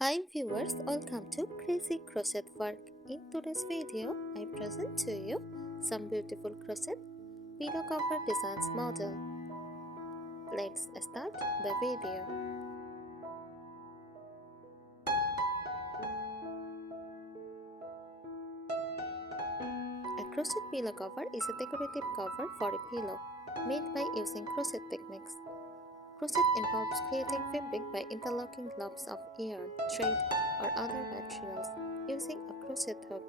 Hi viewers, welcome to Crazy Crochet Work. In today's video, I present to you some beautiful crochet pillow cover designs model. Let's start the video. A crochet pillow cover is a decorative cover for a pillow made by using crochet techniques. Crochet involves creating fabric by interlocking lobes of yarn, thread, or other materials using a crochet hook.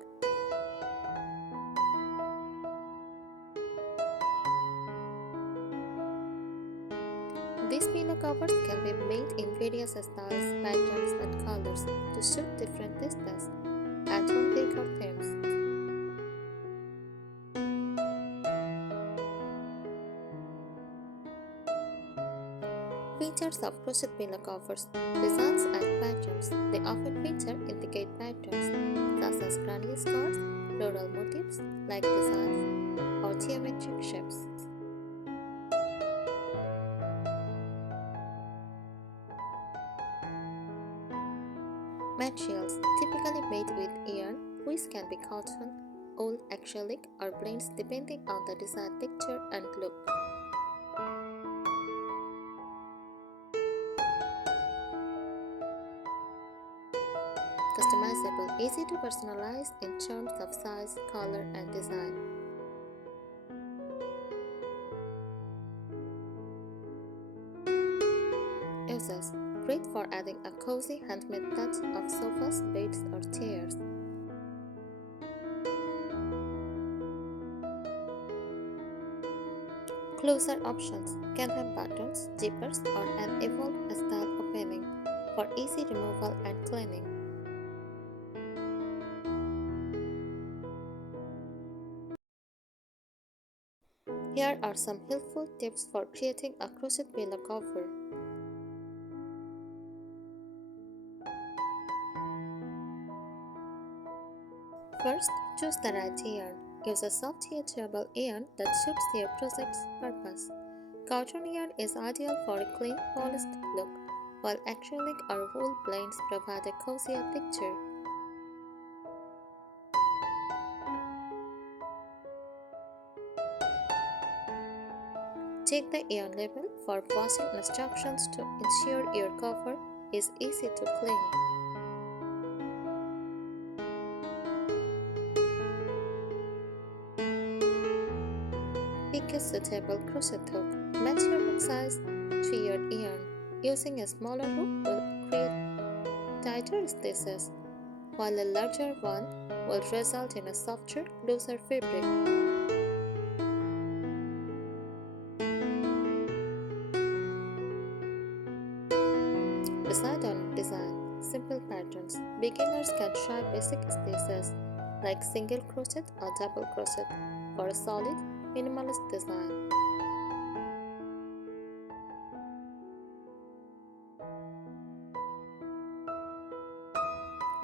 These pillow covers can be made in various styles, patterns, and colors to suit different tastes and home decor themes. Features of crochet pillow covers, designs and patterns. They often feature intricate patterns such as granny squares, floral motifs like designs, or geometric shapes. Materials typically made with yarn, which can be cotton, wool, acrylic, or blends depending on the desired texture and look. Customizable, easy to personalize in terms of size, color, and design. Uses: great for adding a cozy handmade touch of sofas, beds, or chairs. Closer options can have buttons, zippers, or an evolved style opening for easy removal and cleaning. Here are some helpful tips for creating a crochet pillow cover. First, choose the right yarn. Use a soft yet durable yarn that suits your project's purpose. Cotton yarn is ideal for a clean, polished look, while acrylic or wool blends provide a cozier texture. Check the yarn label for washing instructions to ensure your cover is easy to clean. Pick a suitable crochet hook. Match your hook size to your yarn. Using a smaller hook will create tighter stitches, while a larger one will result in a softer, looser fabric. Decide on design. Simple patterns. Beginners can try basic stitches like single crochet or double crochet for a solid, minimalist design.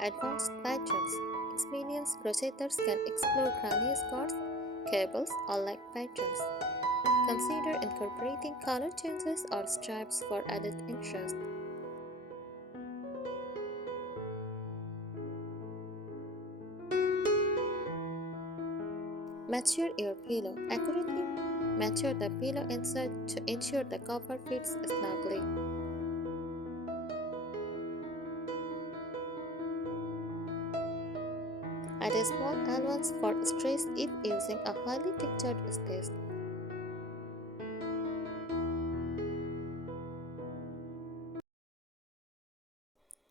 Advanced patterns. Experienced crocheters can explore granny scarves, cables, or leg patterns. Consider incorporating color changes or stripes for added interest. Mature your pillow. Accurately mature the pillow inside to ensure the cover fits snugly. Add a small allowance for stress if using a highly textured stitch.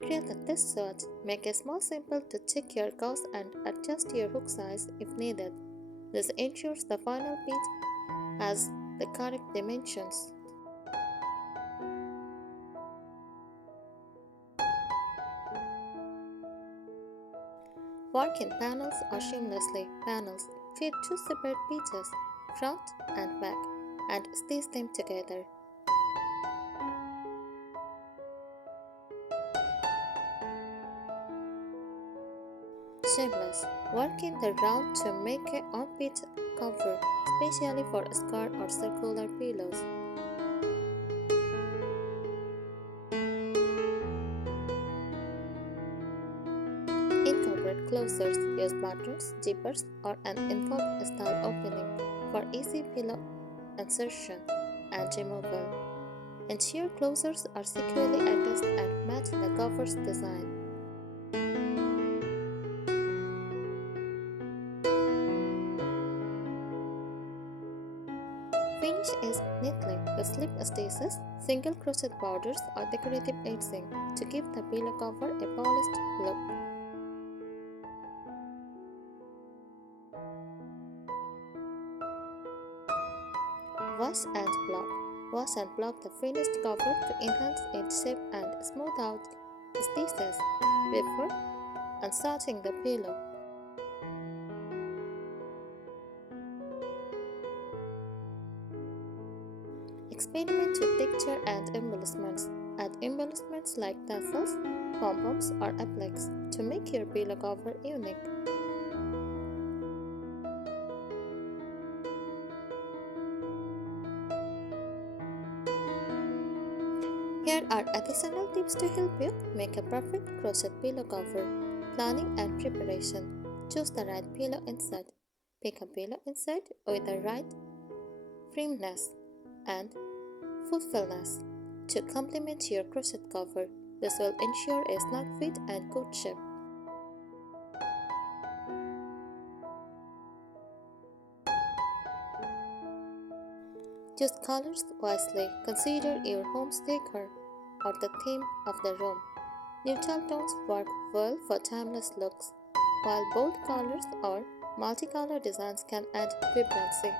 Create a test swatch. Make a small sample to check your gauge and adjust your hook size if needed. This ensures the final piece has the correct dimensions. Work in panels or seamlessly. Panels fit two separate pieces, front and back, and stitch them together. Seamless. Work in the round to make a on-pitch cover, especially for square or circular pillows. closures, use buttons, zippers, or an involved style opening for easy pillow insertion and removal. Ensure closures are securely attached and match the cover's design. Finish is neatly with slip stitches, single crochet borders, or decorative edging to give the pillow cover a polished look. Wash and block. Wash and block the finished cover to enhance its shape and smooth out stitches before inserting the pillow. Experiment with texture and embellishments. Add embellishments like tassels, pom-poms, or appliques to make your pillow cover unique. Here are additional tips to help you make a perfect crochet pillow cover. Planning and preparation. Choose the right pillow insert. Pick a pillow insert with the right firmness and fullness to complement your crochet cover. This will ensure a snug fit and good shape. Choose colors wisely. Consider your home's decor or the theme of the room. Neutral tones work well for timeless looks, while bold colors or multicolor designs can add vibrancy.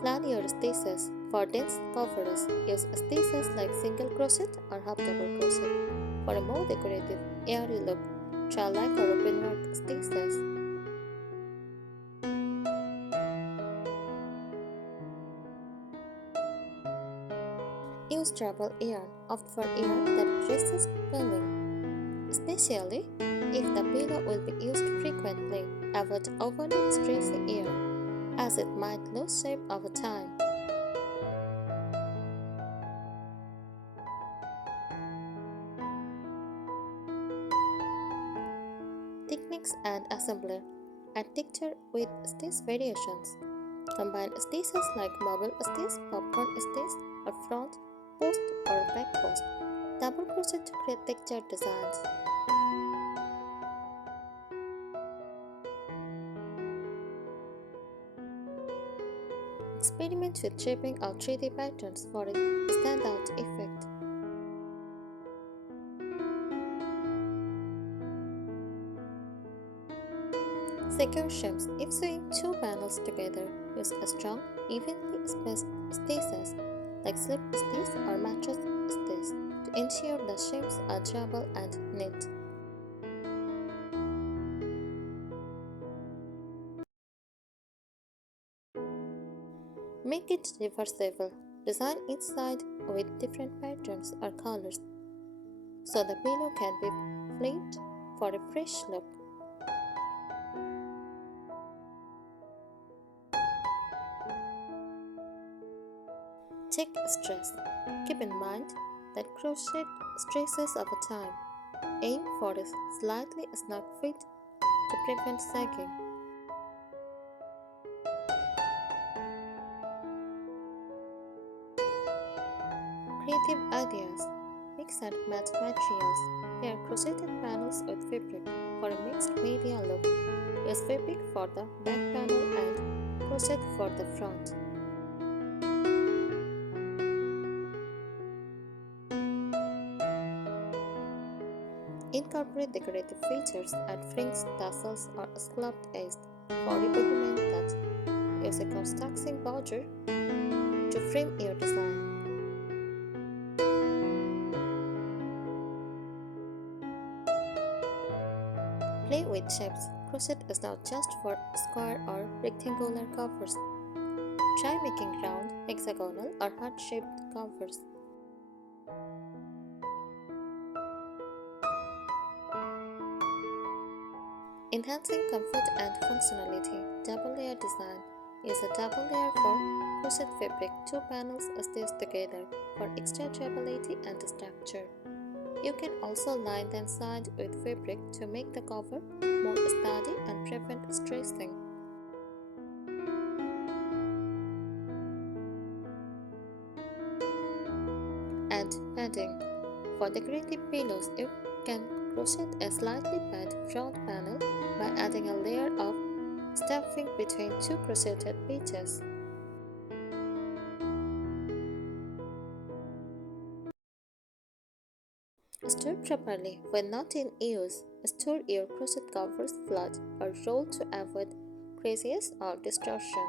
Plan your stitches. For dense coverage, use stitches like single crochet or half double crochet. For a more decorative, airy look, try like or openwork stitches. Use travel yarn, opt for yarn that resists pulling, especially if the pillow will be used frequently. Avoid overly stretchy yarn, as it might lose shape over time. Techniques and assembly. Add texture with stitch variations. Combine stitches like bubble stitch, popcorn stitch, or front post or back post. Double crochet to create textured designs. Experiment with shaping or 3D patterns for a standout effect. Secure shims. If sewing two panels together, use a strong, evenly spaced stitches like slip stitch or mattress stitch to ensure the shims are durable and neat. Make it reversible. Design each side with different patterns or colors so the pillow can be flipped for a fresh look. Check stress. Keep in mind that crochet stresses over time. Aim for a slightly snug fit to prevent sagging. Creative ideas. Mix and match materials. Pair crocheted panels with fabric for a mixed media look. Use fabric for the back panel and crochet for the front. Incorporate decorative features, add fringe, tassels, or a scalloped edge for a bohemian touch. Use a construction border to frame your design. Play with shapes. Crochet is not just for square or rectangular covers. Try making round, hexagonal, or heart-shaped covers. Enhancing comfort and functionality. Double layer design. Use a double layer for crochet fabric. 2 panels are stitched together for extra durability and structure. You can also line the inside with fabric to make the cover more sturdy and prevent stretching. And padding. For decorative pillows, you can crochet a slightly padded front panel by adding a layer of stuffing between 2 crocheted pieces. Store properly. When not in use, store your crochet covers flat or roll to avoid creases or distortion.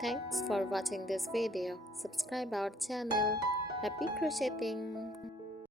Thanks for watching this video. Subscribe our channel. Happy crocheting!